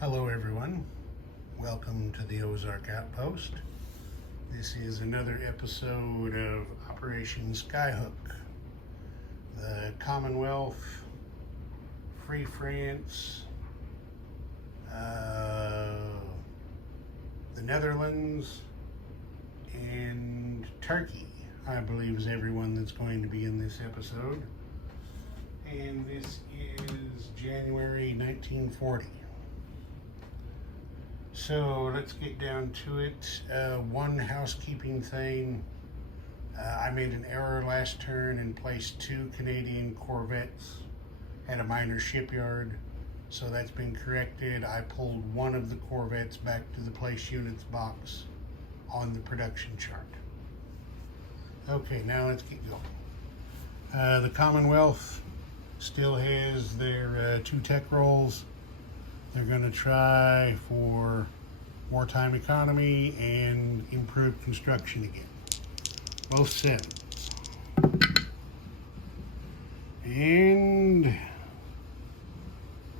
Hello everyone, welcome to the Ozark Outpost. This is another episode of Operation Skyhook. The Commonwealth, Free France, the Netherlands, and Turkey, I believe, is everyone that's going to be in this episode. And this is January 1940. So let's get down to it. One housekeeping thing. I made an error last turn and placed 2 Canadian Corvettes at a minor shipyard. So that's been corrected. I pulled one of the Corvettes back to the place units box on the production chart. Okay, now let's get going. The Commonwealth still has their 2 tech rolls. They're going to try for wartime economy and improved construction again. Both 7s. And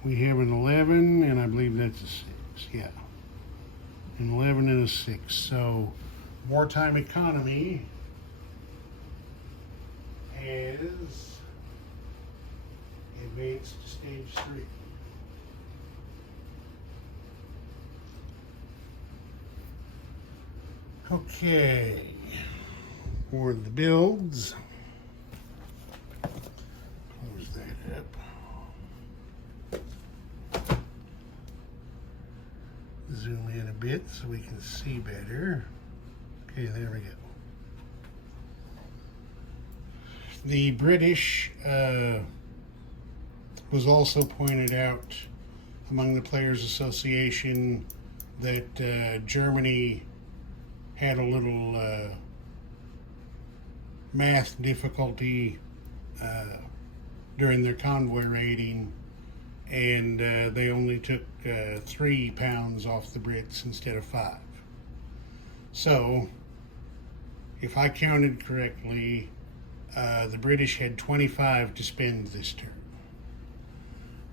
we have an 11, and I believe that's a 6. Yeah. An 11 and a 6. So wartime economy has advanced to stage 3. Okay, for the builds, close that up. Zoom in a bit so we can see better. Okay, there we go. The British was also pointed out among the Players Association that Germany had a little math difficulty during their convoy raiding, and they only took 3 pounds off the Brits instead of 5. So, if I counted correctly, the British had 25 to spend this turn,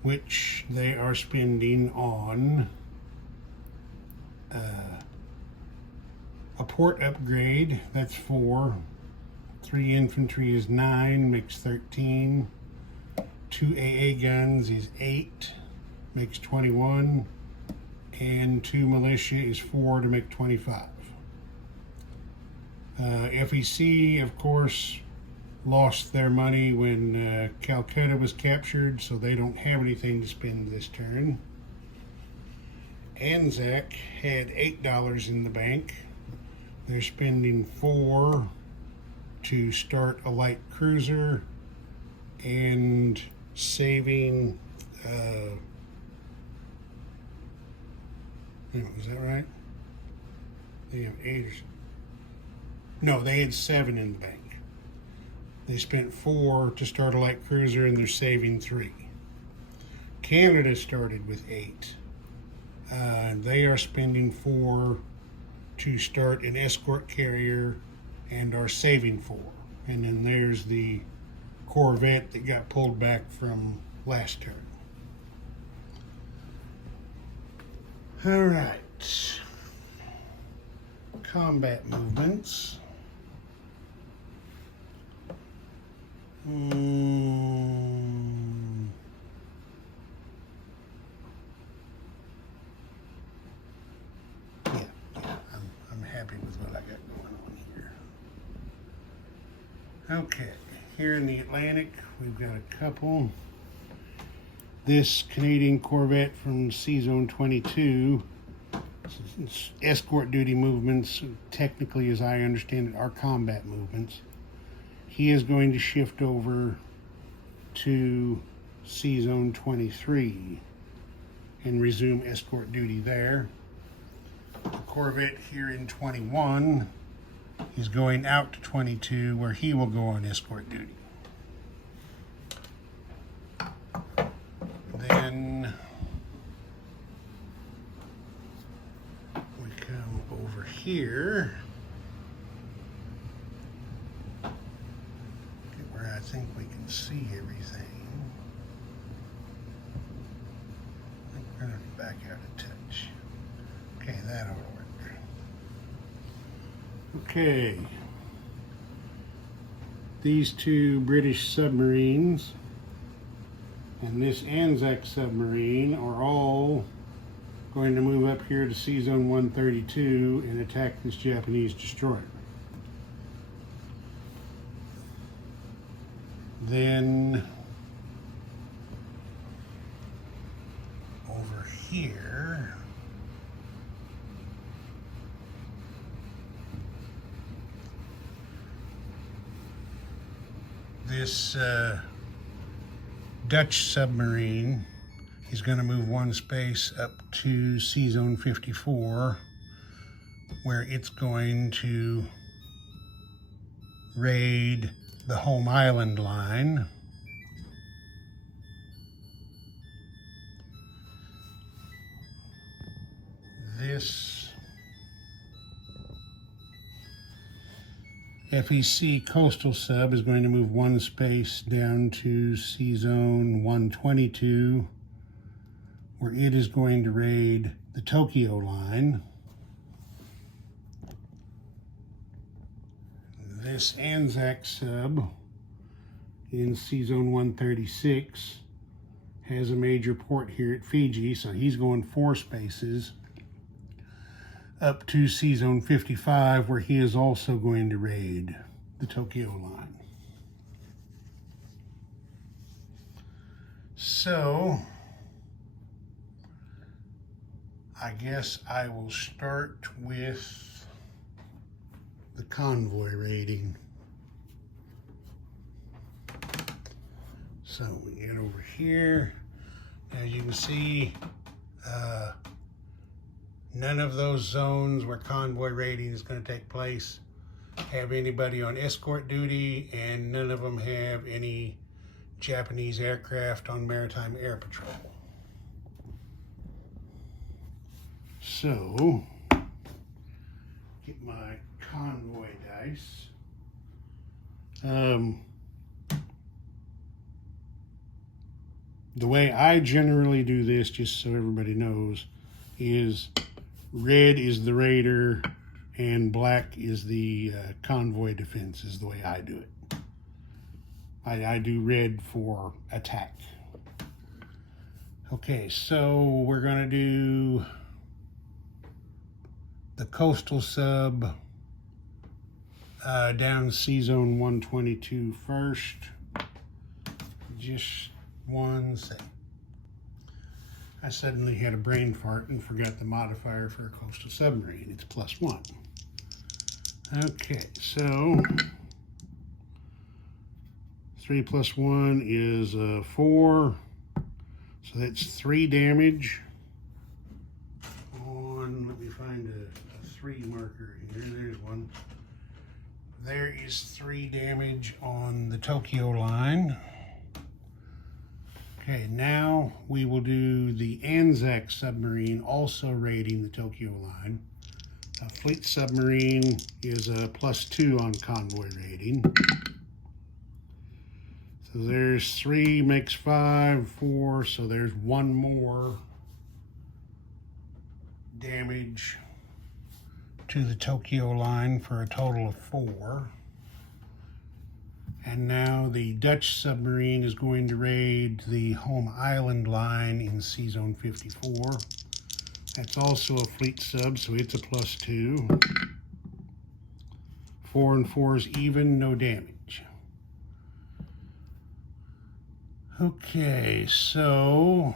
which they are spending on a port upgrade, that's 4. 3 infantry is 9, makes 13. 2 AA guns is 8, makes 21. And 2 militia is 4 to make 25. FEC, of course, lost their money when Calcutta was captured, so they don't have anything to spend this turn. Anzac had $8 in the bank. They're spending 4 to start a light cruiser and saving, is that right? They have 8 or, no, they had 7 in the bank. They spent 4 to start a light cruiser and they're saving 3. Canada started with 8. They are spending 4 to start an escort carrier and are saving 4. And then there's the Corvette that got pulled back from last turn. All right. Combat movements. Happy with what I got going on here. Okay, here in the Atlantic, we've got a couple. This Canadian Corvette from Sea Zone 22, escort duty movements, technically as I understand it, are combat movements. He is going to shift over to Sea Zone 23 and resume escort duty there. The Corvette here in 21 is going out to 22, where he will go on escort duty. Then we come over here, where I think we can see everything. I think we're back out a touch. Okay, that'll work. Okay. These two British submarines and this Anzac submarine are all going to move up here to Sea Zone 132 and attack this Japanese destroyer. Then over here, this Dutch submarine is going to move one space up to Sea Zone 54, where it's going to raid the Home Island line. This FEC coastal sub is going to move one space down to Sea Zone 122, where it is going to raid the Tokyo line. This Anzac sub in Sea Zone 136 has a major port here at Fiji, so he's going 4 spaces up to Sea Zone 55, where he is also going to raid the Tokyo line. So, I guess I will start with the convoy raiding. So we get over here. As you can see, none of those zones where convoy raiding is going to take place have anybody on escort duty, and none of them have any Japanese aircraft on maritime air patrol. So, get my convoy dice. The way I generally do this, just so everybody knows, is red is the raider and black is the convoy defense, is the way I do it. I do red for attack. Okay, so we're gonna do the coastal sub down Sea Zone 122 first. Just one second. I suddenly had a brain fart and forgot the modifier for a coastal submarine. It's +1. Okay, so 3 + 1 is 4. So that's 3 damage on, let me find a 3 marker here. There's one. There is 3 damage on the Tokyo line. Okay, now we will do the Anzac submarine also raiding the Tokyo line. A fleet submarine is a +2 on convoy raiding. So there's 3 makes 5, 4, so there's 1 more damage to the Tokyo line for a total of 4. And now the Dutch submarine is going to raid the Home Island line in Sea Zone 54. That's also a fleet sub, so it's a +2. 4 and 4 is even, no damage. Okay, so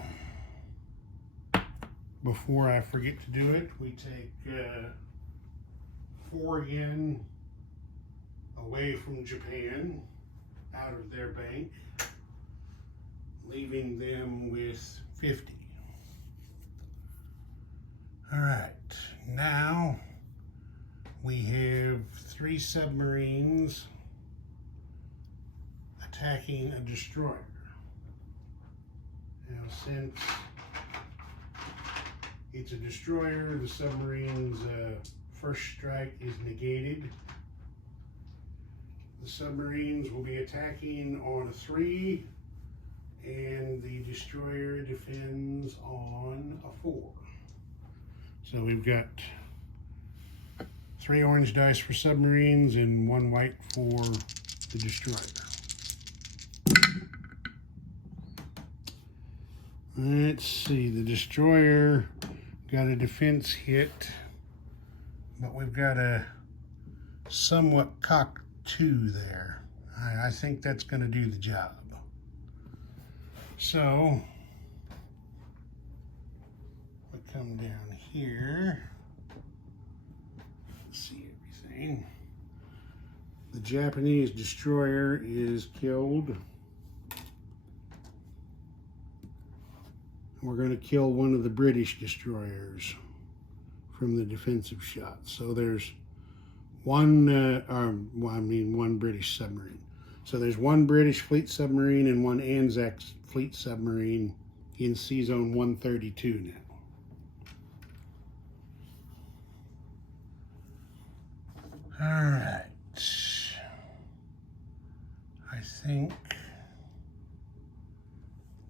before I forget to do it, we take 4 yen away from Japan, out of their bank, leaving them with 50. All right, now we have 3 submarines attacking a destroyer. Now, since it's a destroyer, the submarine's first strike is negated. The submarines will be attacking on a 3, and the destroyer defends on a 4. So we've got 3 orange dice for submarines and 1 white for the destroyer. Let's see, the destroyer got a defense hit, but we've got a somewhat cocked 2 there. I think that's going to do the job. So we come down here, see everything. The Japanese destroyer is killed. We're going to kill one of the British destroyers from the defensive shot. So there's one British submarine. So there's 1 British fleet submarine and 1 Anzac fleet submarine in Sea Zone 132 now. All right. I think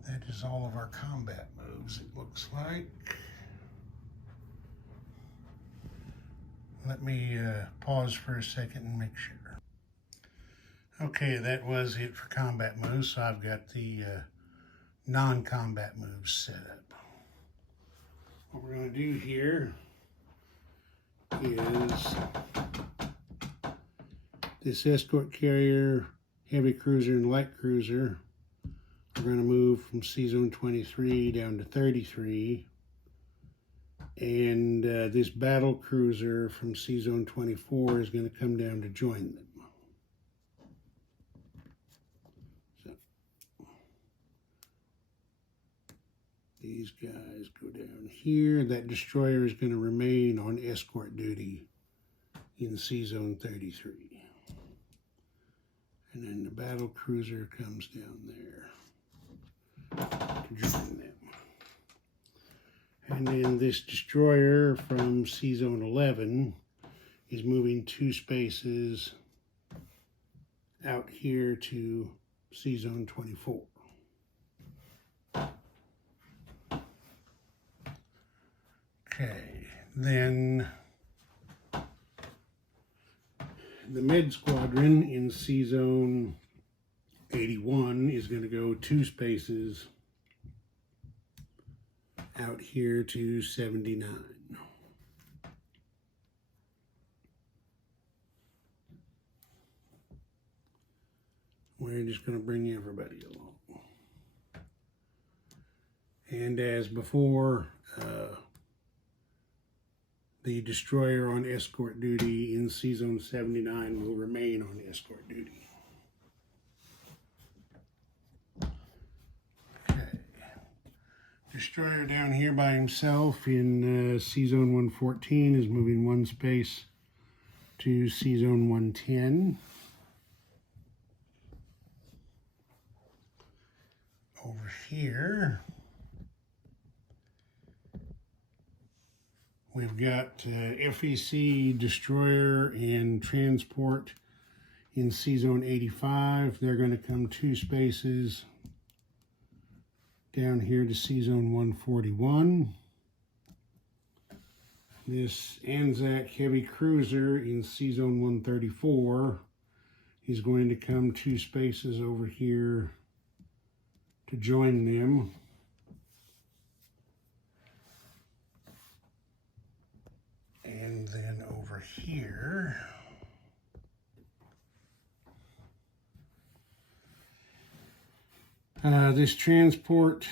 that is all of our combat moves, it looks like. Let me pause for a second and make sure. Okay, that was it for combat moves, so I've got the non-combat moves set up. What we're going to do here is this escort carrier, heavy cruiser, and light cruiser. We're going to move from Sea Zone 23 down to 33. And this battle cruiser from Sea Zone 24 is going to come down to join them. So these guys go down here. That destroyer is going to remain on escort duty in Sea Zone 33. And then the battle cruiser comes down there to join them. And then this destroyer from Sea Zone 11 is moving 2 spaces out here to Sea Zone 24. Okay, then the Med Squadron in Sea Zone 81 is going to go 2 spaces out here to 79. We're just going to bring everybody along. And as before, the destroyer on escort duty in Sea Zone 79 will remain on escort duty. Destroyer down here by himself in Sea Zone 114 is moving 1 space to Sea Zone 110. Over here, we've got FEC destroyer and transport in Sea Zone 85. They're going to come 2 spaces down here to Sea Zone 141. This Anzac heavy cruiser in Sea Zone 134 is going to come 2 spaces over here to join them. And then over here, this transport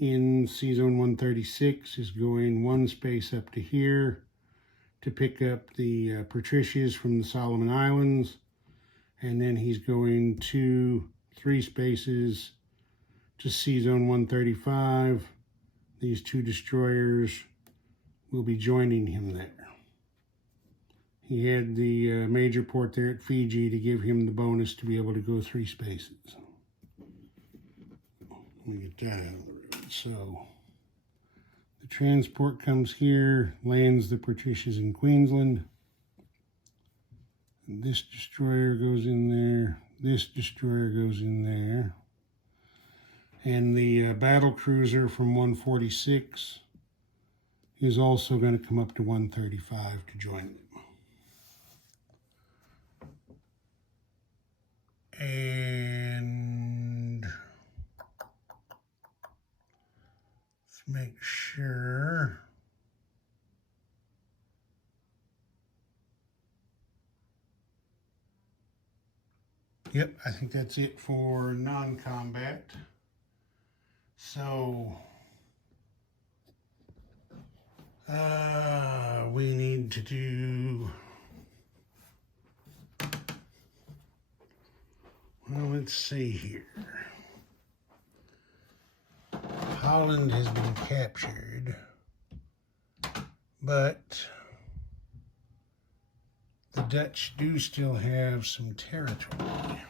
in Sea Zone 136 is going 1 space up to here to pick up the Patricias from the Solomon Islands, and then he's going 3 spaces to Sea Zone 135. These 2 destroyers will be joining him there. He had the major port there at Fiji to give him the bonus to be able to go 3 spaces. Let me get that out of the road. So the transport comes here, lands the Patricias in Queensland. And this destroyer goes in there. This destroyer goes in there. And the battle cruiser from 146 is also going to come up to 135 to join them. And let's make sure. Yep, I think that's it for non-combat. So, we need to do, well, let's see here. Holland has been captured, but the Dutch do still have some territory.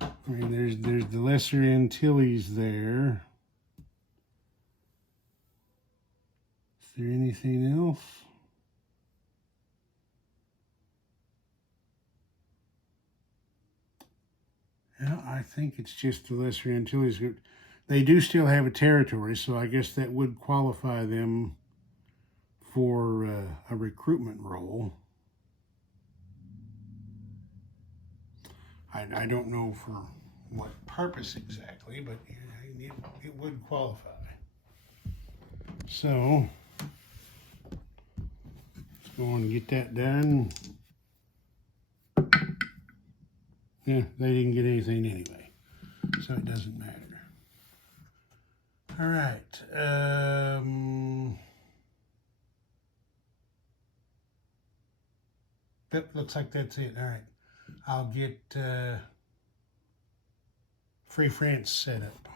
I mean, there's the Lesser Antilles there. Is there anything else? Yeah, I think it's just the Lesser Antilles. They do still have a territory, so I guess that would qualify them for a recruitment role. I don't know for what purpose exactly, but it would qualify. So, let's go on and get that done. Yeah, they didn't get anything anyway, so it doesn't matter. All right. That looks like that's it. All right. I'll get Free France set up.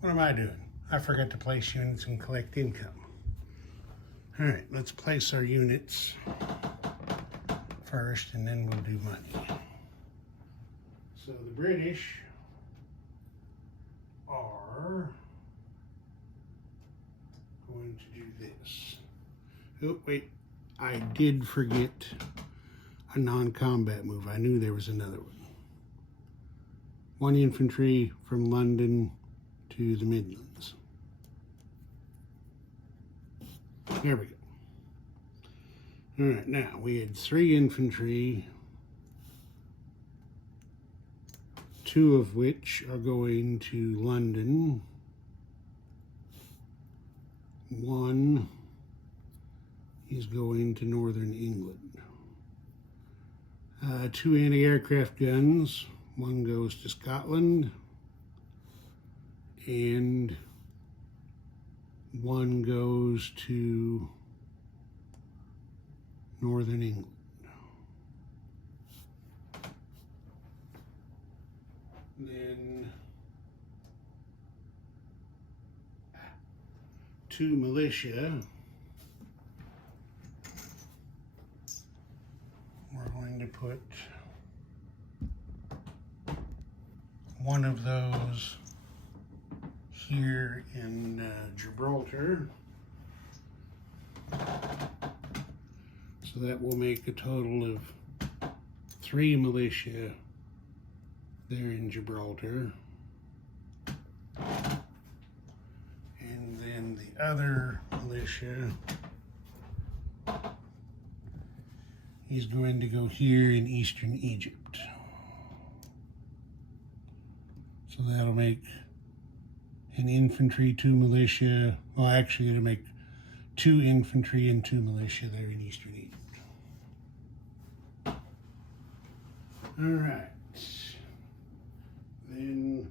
What am I doing? I forgot to place units and collect income. All right, let's place our units first, and then we'll do money. So the British are going to do this. Oh, wait, I did forget a non-combat move. I knew there was another one. 1 infantry from London to the Midlands. There we go. All right, now we had 3 infantry, 2 of which are going to London. 1 is going to Northern England. 2 anti-aircraft guns. 1 goes to Scotland, and 1 goes to Northern England. Then 2 militia. We're going to put 1 of those here in Gibraltar. So that will make a total of 3 militia there in Gibraltar. And then the other militia is going to go here in eastern Egypt. So that'll make an infantry, 2 militia. Well, actually, it'll make 2 infantry and 2 militia there in eastern Egypt. All right. Then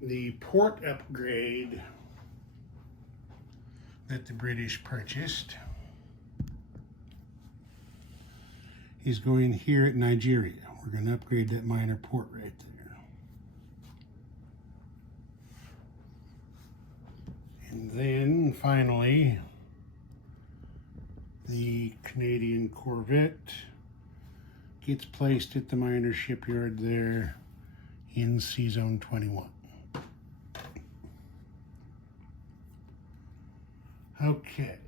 the port upgrade that the British purchased is going here at Nigeria. We're going to upgrade that minor port right there. And then finally, the Canadian corvette gets placed at the minor shipyard there in Sea Zone 21. Okay,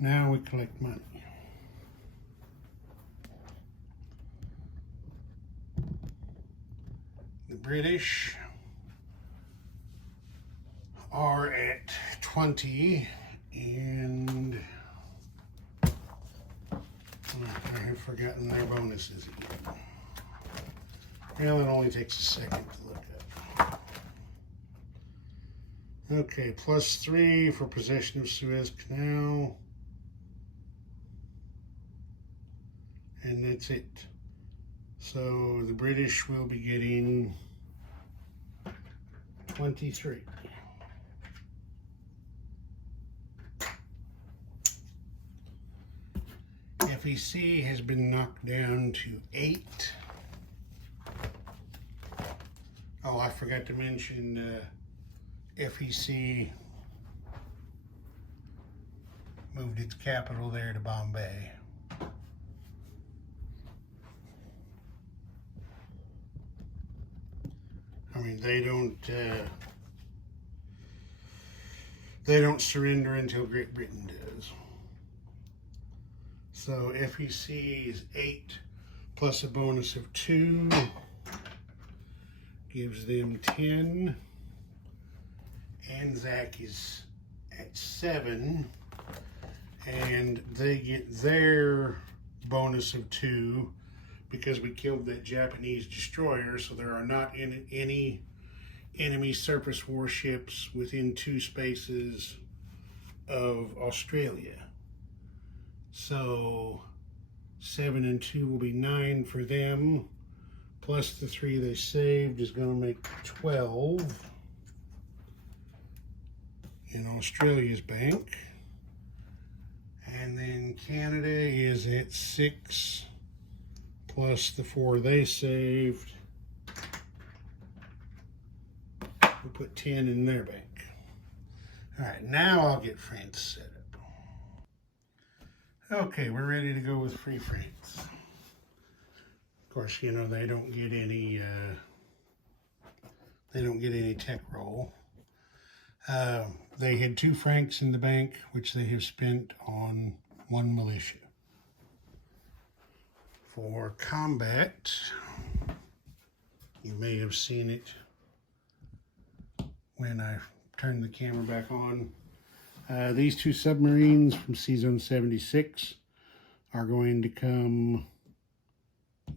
now we collect money. The British are at 20, and I have forgotten their bonuses again. Well, it only takes a second to look up. Okay, +3 for possession of Suez Canal. And that's it. So the British will be getting 23. FEC has been knocked down to 8. Oh, I forgot to mention FEC moved its capital there to Bombay. I mean, they don't surrender until Great Britain does. So FEC is 8 plus a bonus of 2 gives them 10. Anzac is at 7, and they get their bonus of 2 because we killed that Japanese destroyer, so there are not any enemy surface warships within 2 spaces of Australia. So 7 and 2 will be 9 for them, plus the 3 they saved is going to make 12 in Australia's bank. And then Canada is at 6 plus the 4 they saved. We'll put 10 in their bank. All right, now I'll get France set up. Okay, we're ready to go with Free France. Of course, you know, they don't get any tech roll. They had 2 francs in the bank, which they have spent on 1 militia. For combat, you may have seen it when I turned the camera back on. These 2 submarines from C-Zone 76 are going to come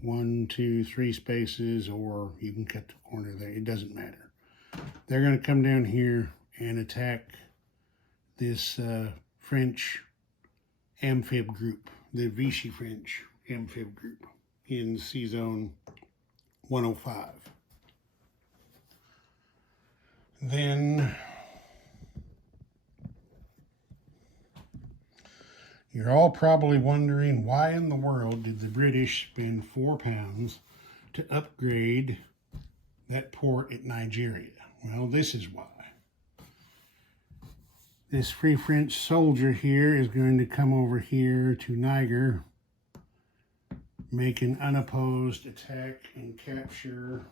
1, 2, 3 spaces, or you can cut the corner there. It doesn't matter. They're going to come down here and attack this French amphib group, the Vichy French amphib group in C-Zone 105. Then you're all probably wondering, why in the world did the British spend £4 to upgrade that port at Nigeria? Well, this is why. This Free French soldier here is going to come over here to Niger, make an unopposed attack and capture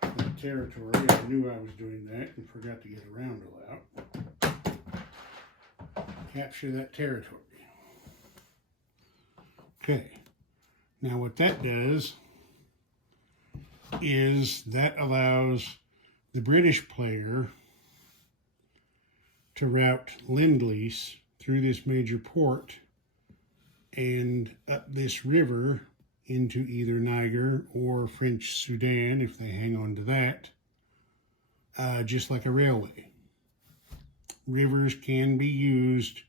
the territory. I knew I was doing that and forgot to get a roundel out. Capture that territory. Okay, now what that does is that allows the British player to route Lend-Lease through this major port and up this river into either Niger or French Sudan if they hang on to that, just like a railway. Rivers can be used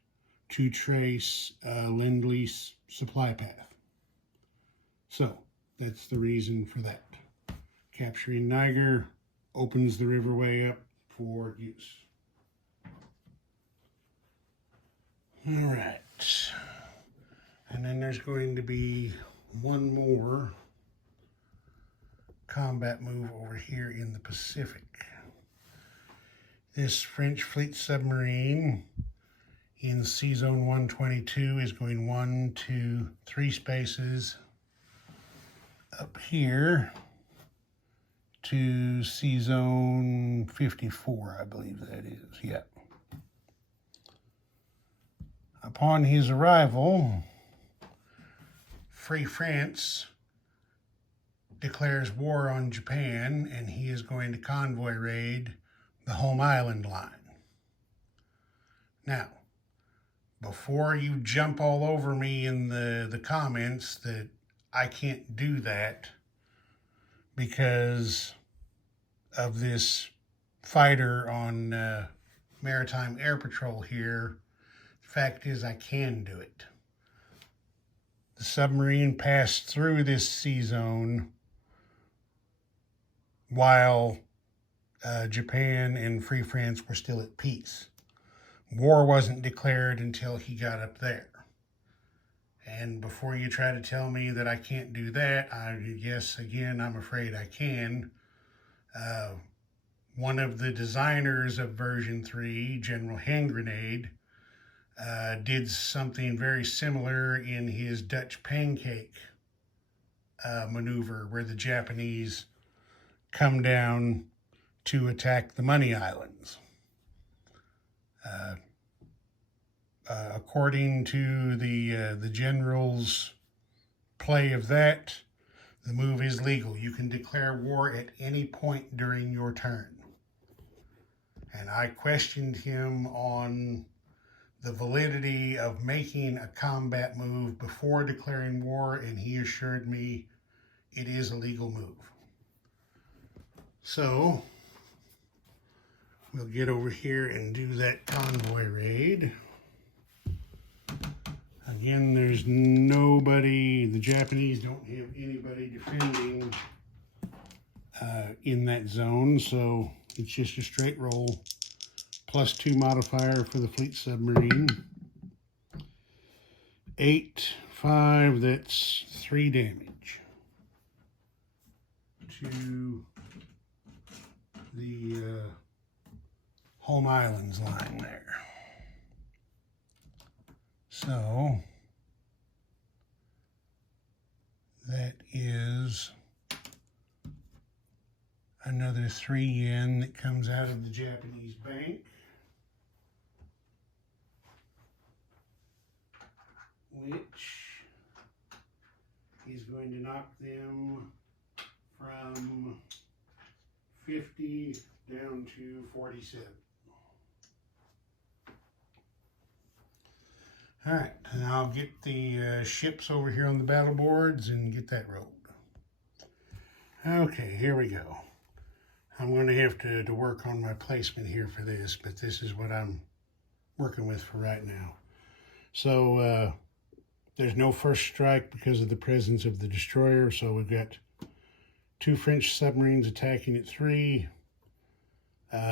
to trace Lend-Lease supply path. So that's the reason for that. Capturing Niger opens the riverway up for use. All right. And then there's going to be one more combat move over here in the Pacific. This French fleet submarine in C-Zone 122 is going 1, 2, 3 spaces up here to C-Zone 54, I believe that is, yeah. Upon his arrival, Free France declares war on Japan, and he is going to convoy raid the home island line. Now, before you jump all over me in the comments that I can't do that because of this fighter on Maritime Air Patrol here, the fact is I can do it. The submarine passed through this sea zone while Japan and Free France were still at peace. War wasn't declared until he got up there. And before you try to tell me that I can't do that, yes, again, I'm afraid I can. One of the designers of version 3, General Hand Grenade, did something very similar in his Dutch pancake maneuver, where the Japanese come down to attack the Money Islands. According to the general's play of that, the move is legal. You can declare war at any point during your turn. And I questioned him on the validity of making a combat move before declaring war, and he assured me it is a legal move. So we'll get over here and do that convoy raid. Again, there's nobody, the Japanese don't have anybody defending in that zone, so it's just a straight roll. +2 modifier for the fleet submarine. 8, 5, that's 3 damage to the home islands line there. So that is another 3 yen that comes out of the Japanese bank, which is going to knock them from 50 down to 47. All right, and I'll get the ships over here on the battle boards and get that rolled. Okay, here we go. I'm going to have to work on my placement here for this, but this is what I'm working with for right now. So there's no first strike because of the presence of the destroyer, so we've got 2 French submarines attacking at 3,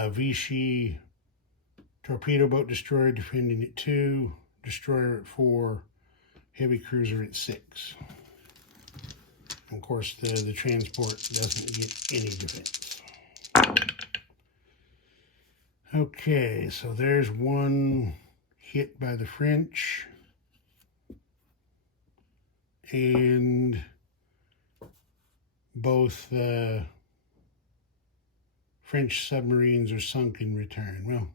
Vichy torpedo boat destroyer defending at 2, destroyer at 4, heavy cruiser at 6. And of course, the transport doesn't get any defense. Okay, so there's one hit by the French, and both French submarines are sunk in return. Well,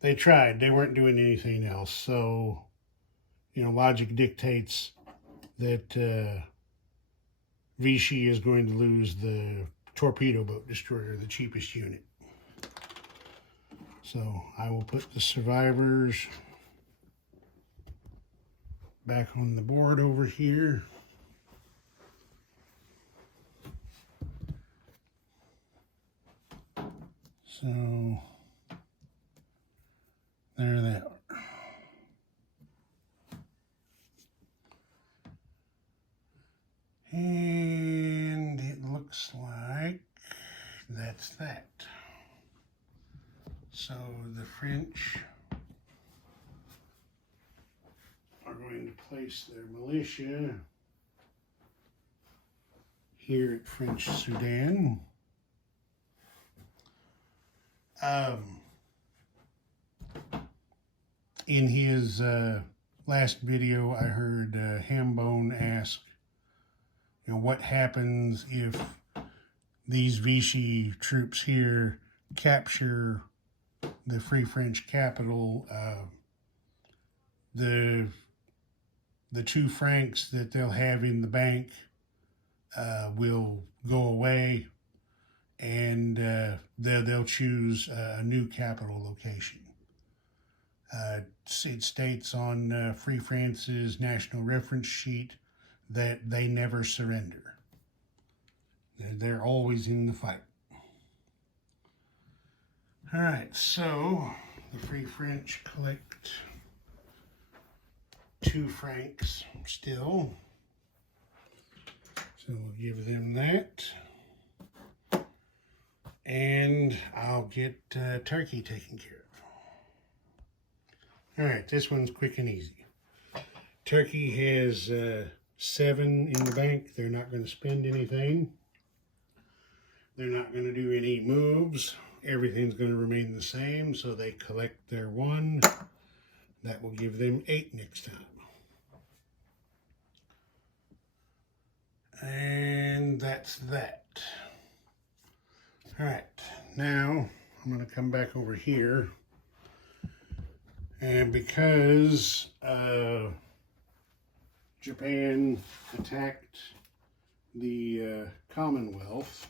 they tried. They weren't doing anything else. So, you know, logic dictates that Vichy is going to lose the torpedo boat destroyer, the cheapest unit. So I will put the survivors back on the board over here. So there they are. And it looks like that's that. So the French are going to place their militia here at French Sudan. In his last video, I heard Hambone ask, you know, what happens if these Vichy troops here capture the Free French capital? The 2 francs that they'll have in the bank will go away, and they'll choose a new capital location. It states on Free France's national reference sheet that they never surrender. They're always in the fight. All right, so the Free French collect 2 francs still. So we'll give them that. And I'll get turkey taken care of. All right, this one's quick and easy. Turkey has 7 in the bank. They're not going to spend anything. They're not going to do any moves. Everything's going to remain the same, so they collect their 1. That will give them 8 next time. And that's that. All right, now I'm going to come back over here. And because Japan attacked the Commonwealth,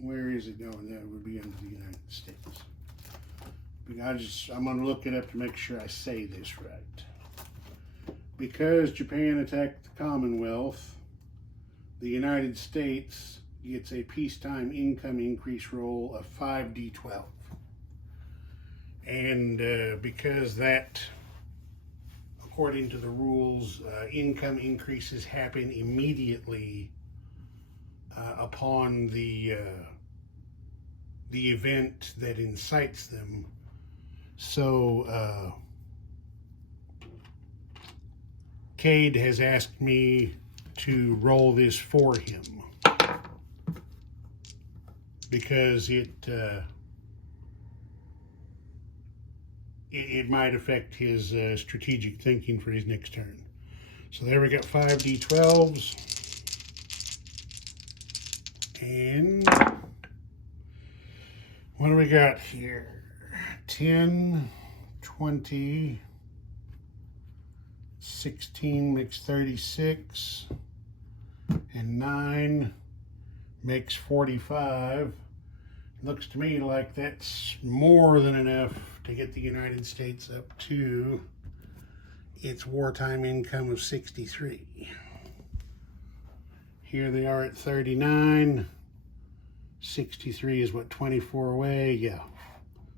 where is it going? That would be under the United States. I'm going to look it up to make sure I say this right. Because Japan attacked the Commonwealth, the United States gets a peacetime income increase roll of 5D12. And because that, according to the rules, income increases happen immediately upon the event that incites them. So Cade has asked me to roll this for him because it might affect his strategic thinking for his next turn. So there we got 5D12s. And what do we got here? 10, 20, 16 makes 36, and 9 makes 45. Looks to me like that's more than enough to get the United States up to its wartime income of 63. Here they are at 39. 63 is what, 24 away? Yeah.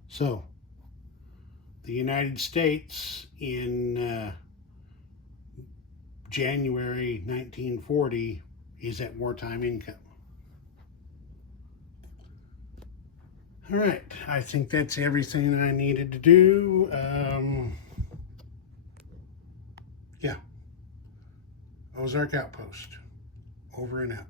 So, the United States in January 1940 is at wartime income. All right, I think that's everything I needed to do. Yeah. Ozark Outpost. Over and out.